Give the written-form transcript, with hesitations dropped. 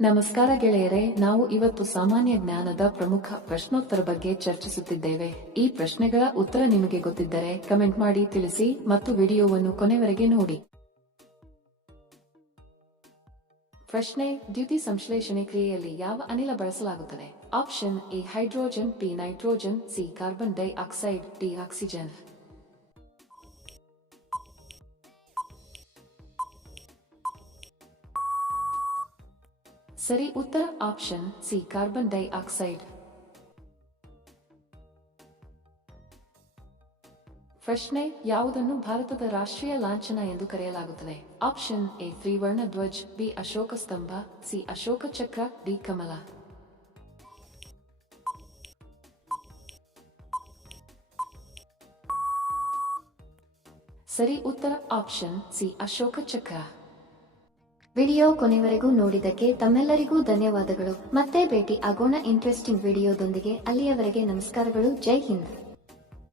ನಮಸ್ಕಾರ ಗೆಳೆಯರೆ, ನಾವು ಇವತ್ತು ಸಾಮಾನ್ಯ ಜ್ಞಾನದ ಪ್ರಮುಖ ಪ್ರಶ್ನೋತ್ತರ ಬಗ್ಗೆ ಚರ್ಚಿಸುತ್ತಿದ್ದೇವೆ. ಈ ಪ್ರಶ್ನೆಗಳ ಉತ್ತರ ನಿಮಗೆ ಗೊತ್ತಿದ್ದರೆ ಕಮೆಂಟ್ ಮಾಡಿ ತಿಳಿಸಿ ಮತ್ತು ವಿಡಿಯೋವನ್ನು ಕೊನೆವರೆಗೆ ನೋಡಿ. ಪ್ರಶ್ನೆ: ದ್ಯುತಿ ಸಂಶ್ಲೇಷಣೆ ಕ್ರಿಯೆಯಲ್ಲಿ ಯಾವ ಅನಿಲ ಬಳಸಲಾಗುತ್ತದೆ? Option A hydrogen, B nitrogen, C carbon dioxide, D oxygen. ಸರಿ ಉತ್ತರ option C carbon dioxide. ಪ್ರಶ್ನೆ: ಯಾವುದನ್ನು ಭಾರತದ ರಾಷ್ಟ್ರೀಯ ಲಾಂಛನ ಎಂದು ಕರೆಯಲಾಗುತ್ತದೆ? ಆಪ್ಷನ್ ಎ ತ್ರಿವರ್ಣ ಧ್ವಜ, ಬಿ ಅಶೋಕ ಸ್ತಂಭ, ಸಿ ಅಶೋಕ ಚಕ್ರ, ಡಿ ಕಮಲ. ಸರಿ ಉತ್ತರ option C Ashoka Chakra. Video ಕೊನೆವರೆಗೂ ನೋಡಿದ್ದಕ್ಕೆ ತಮ್ಮೆಲ್ಲರಿಗೂ ಧನ್ಯವಾದಗಳು. ಮತ್ತೆ ಭೇಟಿ ಆಗೋಣ ಇಂಟ್ರೆಸ್ಟಿಂಗ್ ವಿಡಿಯೋದೊಂದಿಗೆ. ಅಲ್ಲಿಯವರೆಗೆ ನಮಸ್ಕಾರಗಳು. ಜೈ ಹಿಂದ್.